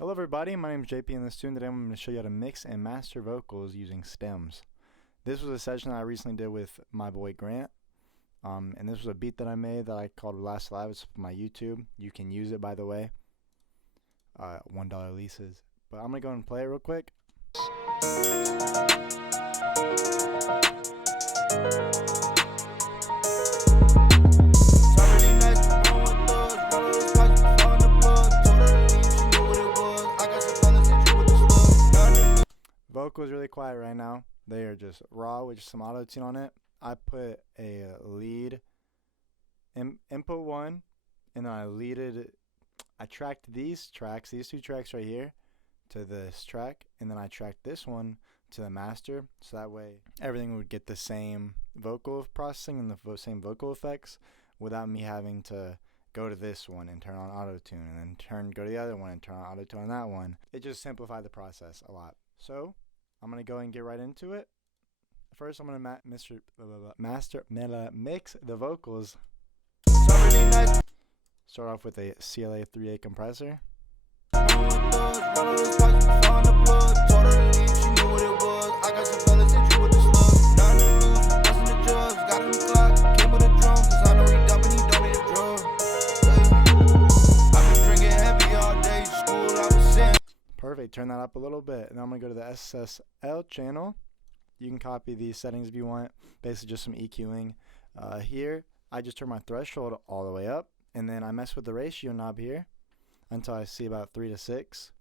Hello everybody, my name is JP and today I'm going to show you how to mix and master vocals using stems. This was a session that I recently did with my boy Grant, and this was a beat that I made that I called Last Live. It's for my YouTube. You can use it, by the way. $1 leases. But I'm going to go and play it real quick. Vocal is really quiet right now. They are just raw with just some auto tune on it. I put a lead input 1, and then I tracked these two tracks right here to this track, and then I tracked this one to the master, so that way everything would get the same vocal processing and the same vocal effects without me having to go to this one and turn on auto tune, and then go to the other one and turn on auto tune on that one. It just simplified the process a lot. So I'm going to go and get right into it. First, I'm going to mix the vocals. Start off with a CLA 3A compressor. Perfect, turn that up a little bit. Now I'm going to go to the SSL channel. You can copy these settings if you want. Basically just some EQing. Here, I just turn my threshold all the way up, and then I mess with the ratio knob here until I see about 3 to 6.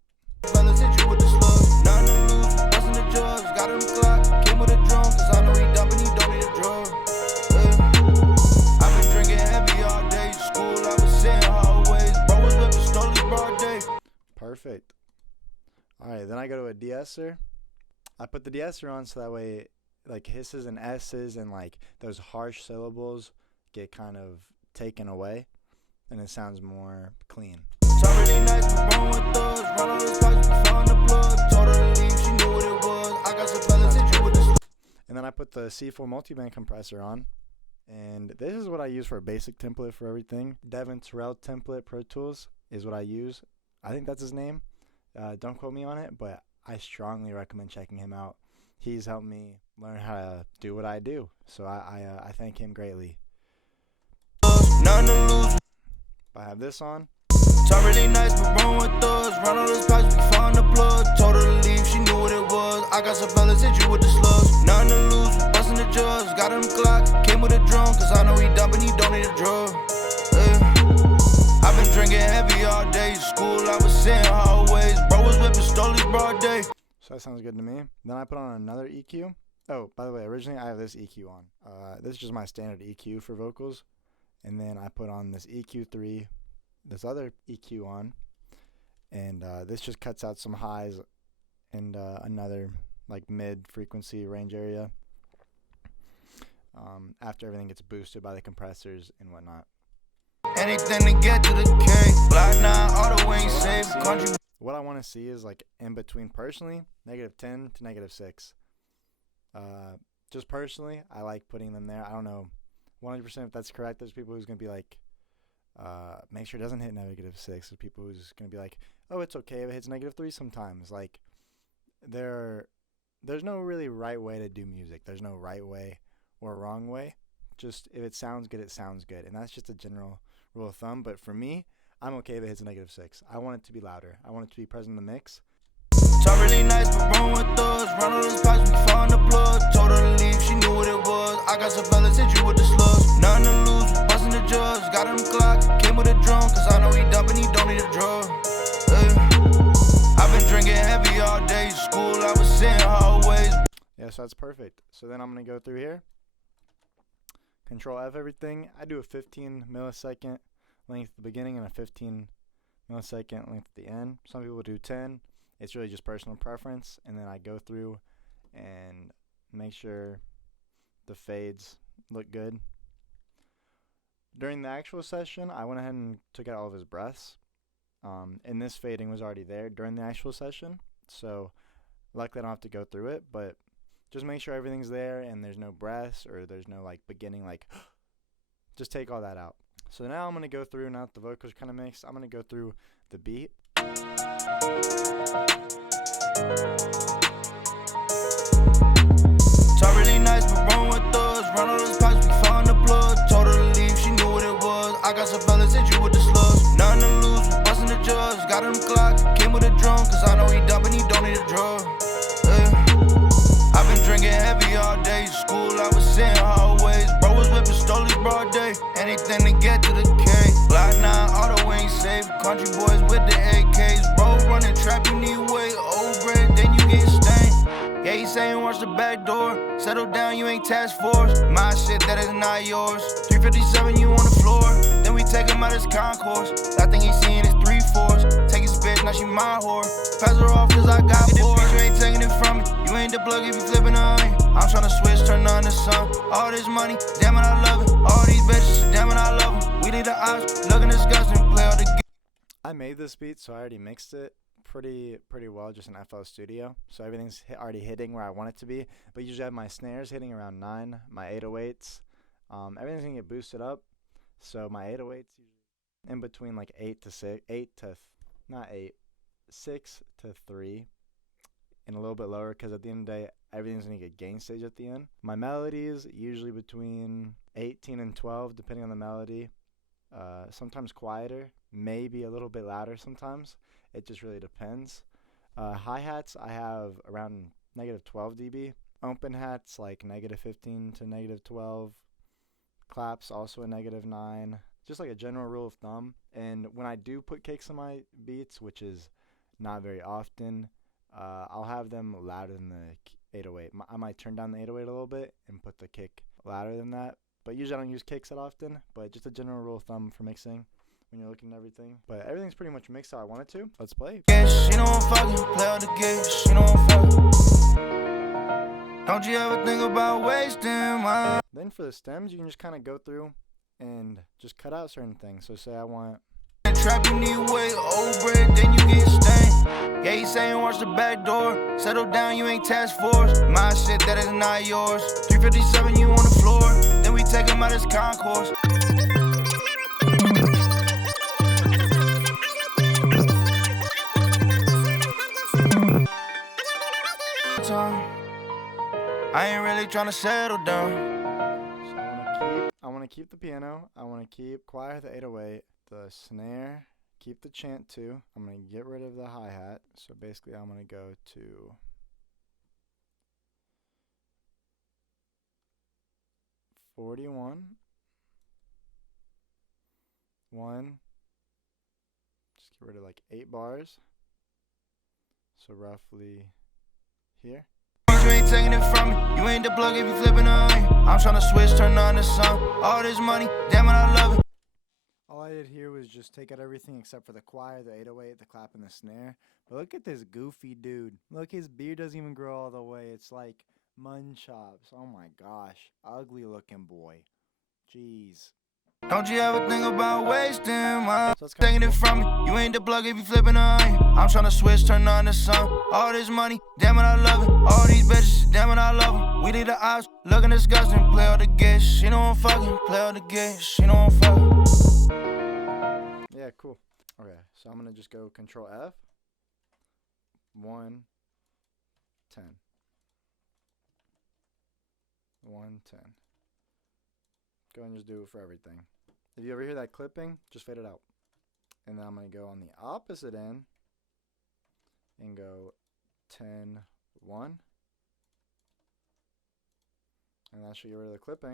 Perfect. Alright, then I go to a de-esser. I put the de-esser on so that way like hisses and s's and like those harsh syllables get kind of taken away and it sounds more clean. And then I put the C4 multiband compressor on, and this is what I use for a basic template for everything. Devin Terrell template Pro Tools is what I use. I think that's his name. Don't quote me on it, but I strongly recommend checking him out. He's helped me learn how to do what I do, so I thank him greatly. I have this on. Talk really nice, but run with thugs. Run on those pipes, we found the plug. Told her to leave, she knew what it was. I got some fellas hit you with the slugs. Nothing to lose, we busting the jugs. Got him clock, came with a drum, cause I know he dumping, he don't need a drug. I've been drinking heavy all day. School, I was sitting hallways. Bro was whipping stolies broad day. So that sounds good to me. Then I put on another EQ. Oh, by the way, originally I have this EQ on. This is just my standard EQ for vocals. And then I put on this EQ3, this other EQ on. And this just cuts out some highs and another like mid frequency range area. After everything gets boosted by the compressors and whatnot. Anything to get to the K. Black 9, auto ain't safe. Country. What I want to see is like in between personally, -10 to -6. Just personally, I like putting them there. I don't know 100% if that's correct. There's people who's going to be like, make sure it doesn't hit -6. There's people who's going to be like, oh, it's okay if it hits -3 sometimes. Like, there's no really right way to do music. There's no right way or wrong way. Just if it sounds good, it sounds good. And that's just a general rule of thumb. But for me, I'm okay if it hits -6. I want it to be louder. I want it to be present in the mix. Talk really nice, but run with thugs. Run on those pipes, we found the plug. Told her to leave, she knew what it was. I got some fellas hit you with the slugs. Nothing to lose, we busting the jugs. Got him clock, came with a drum, cause I know he dumping, he don't need a drug. I've been drinking heavy all day. School, I was sitting hallways. Yeah, so that's perfect. So then I'm gonna go through here. Control F everything. I do a 15 millisecond length at the beginning and a 15 millisecond length at the end. Some people do 10. It's really just personal preference. And then I go through and make sure the fades look good. During the actual session, I went ahead and took out all of his breaths. And this fading was already there during the actual session. So luckily I don't have to go through it, but just make sure everything's there and there's no breaths or there's no like beginning like just take all that out. So now I'm going to go through, now that the vocals are kind of mixed, I'm going to go through the beat. 7 o'clock, came with a drum, cause I know he dumping, he don't need a drug. I've been drinking heavy all day. School, I was sitting hallways. Bro was whipping stolies broad day. Anything to get to the K. Block 9, auto ain't safe. Country boys with the AKs. Bro running trap, you need weight. Old bread, then you get stained. Yeah, he saying watch the back door. Settle down, you ain't task force. My shit, that is not yours. 357, you on the floor. Then we take him out his concourse. I think he seeing his 3-4s. Take his bitch, now she my whore. Pass her off cause I got bored. You ain't taking it from me. You ain't the plug if you flipping a onion. I'm tryna switch, turn on the sun. All this money, damn it, I love it. All these bitches, damn it, I love them. We need the ops, looking disgusting, play all the game. I made this beat, so I already mixed it pretty well just in FL Studio. So everything's already hitting where I want it to be. But usually I have my snares hitting around 9, my 808s. Everything's gonna get boosted up. So my 808s usually in between like 6 to 3. And a little bit lower because at the end of the day, everything's going to get gain stage at the end. My melodies usually between 18 and 12 depending on the melody. Sometimes quieter, maybe a little bit louder sometimes. It just really depends. Hi-hats I have around -12 dB. Open hats like -15 to -12. Claps also a -9. Just like a general rule of thumb. And when I do put kicks in my beats, which is not very often, I'll have them louder than the 808. I might turn down the 808 a little bit and put the kick louder than that. But usually I don't use kicks that often, but just a general rule of thumb for mixing when you're looking at everything. But everything's pretty much mixed how I want it to. Let's play. She don't fucking play all the games. She don't fucking. Don't you ever think about wasting my. Then for the stems, you can just kind of go through and just cut out certain things. So say I want. Trap, you need weight, old bread, then you get stained. Yeah, he saying watch the back door. Settle down, you ain't task force. My shit, that is not yours. 357, you on the floor. Then we take him out his concourse. I ain't really tryna settle down. So I want to keep the piano. I want to keep quiet the 808. The snare, keep the chant too. I'm going to get rid of the hi-hat. So basically I'm going to go to 41, 1, just get rid of like 8 bars. So roughly here. You ain't taking it from me. You ain't the plug if you flipping a onion. I'm tryna switch, turn on the sun. All this money, damn it, I love it. All I did here was just take out everything except for the choir, the 808, the clap, and the snare. But look at this goofy dude. Look, his beard doesn't even grow all the way. It's like mun chops. Oh my gosh. Ugly looking boy. Jeez. Don't you ever think about wasting my. So Taking it from me. You ain't the plug if you flipping a onion. I'm tryna switch, turn on the sun. All this money, damn it, I love it. All these bitches, damn it, I love them. We need the ops, looking disgusting. Play all the games. She don't fucking play all the games. She don't fucking. Yeah, cool. Okay, so I'm going to just go Control F. 1, 10. 1, 10. Go and just do it for everything. If you ever hear that clipping, just fade it out. And then I'm going to go on the opposite end and go 10, 1. And that should get rid of the clipping.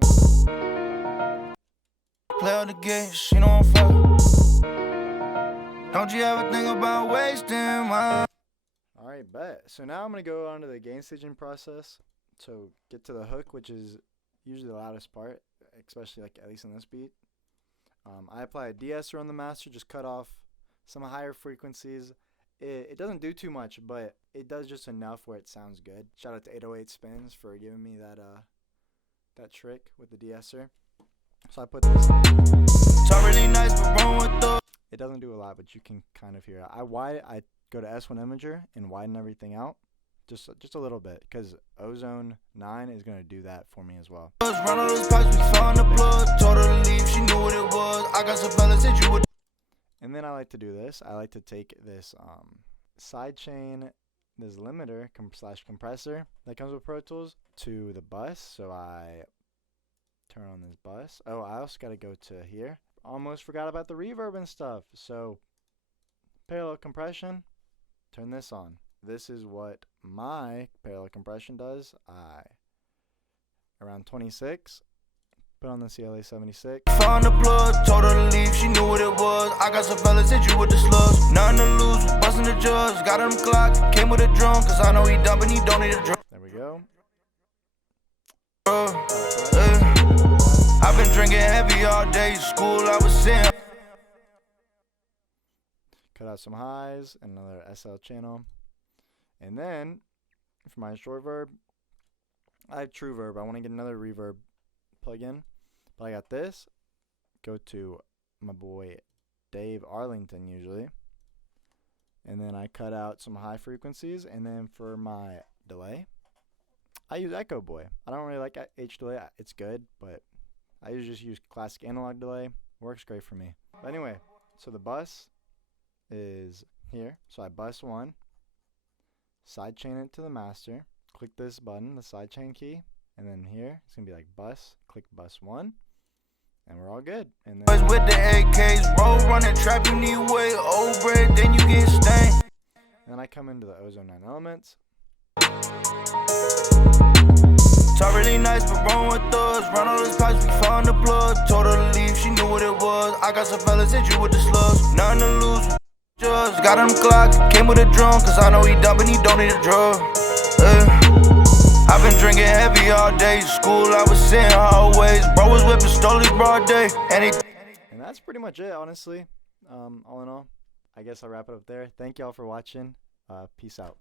Play all the games, she don't fuck. Don't you ever think about wasting my. Alright, bet. So now I'm going to go on to the gain staging process. So get to the hook, which is usually the loudest part, especially like at least in this beat. I apply a de-esser on the master, just cut off some higher frequencies. It doesn't do too much, but it does just enough where it sounds good. Shout out to 808 Spins for giving me that trick with the de-esser. So I put this on. Talk really nice, but wrong with the. It doesn't do a lot, but you can kind of hear it. I go to S1 Imager and widen everything out just a little bit, because Ozone 9 is going to do that for me as well. Run on those pipes, we found the plug. Told her to leave, she knew what it was. I got some fellas that you would. And then I like to do this. I like to take this sidechain, this limiter / compressor that comes with Pro Tools to the bus. So I turn on this bus. Oh, I also got to go to here. Almost forgot about the reverb and stuff. So Parallel compression, turn this on. This is what my parallel compression does. Around 26, put on the CLA 76. Found the blood, told her to leave, she knew what it was. I got some fellas hit you with the slugs. Nothing to lose, was busting the jugs. Got him clock, came with a drum, cause I know he dumping, he don't need a drum. There we go. I've been drinking heavy all day, school I was in. Cut out some highs, another SL channel. And then, for my short verb, I have true verb. I want to get another reverb plug-in. But I got this. Go to my boy Dave Arlington usually. And then I cut out some high frequencies. And then for my delay, I use Echo Boy. I don't really like H delay. It's good, but I usually just use classic analog delay. Works great for me. But anyway, so the bus is here. So I bus 1. Sidechain it to the master. Click this button, the sidechain key, and then here it's gonna be like bus. Click bus 1, and we're all good. And then With the AKs, roll running trap, you need way old bread, then you get stained. then I come into the Ozone 9 Elements. Talk really nice, but wrong with thugs. Run all those pipes, we found the plug. Told her to leave, she knew what it was. I got some fellas hit you with the slugs. Nothing to lose. Just got him clock, came with a drum, cause I know he dumping, he don't need a drug. I've been drinking heavy all day, school I was in hallways. Bro was whipping stolies broad day, And that's pretty much it, honestly. All in all, I guess I'll wrap it up there. Thank y'all for watching. Peace out.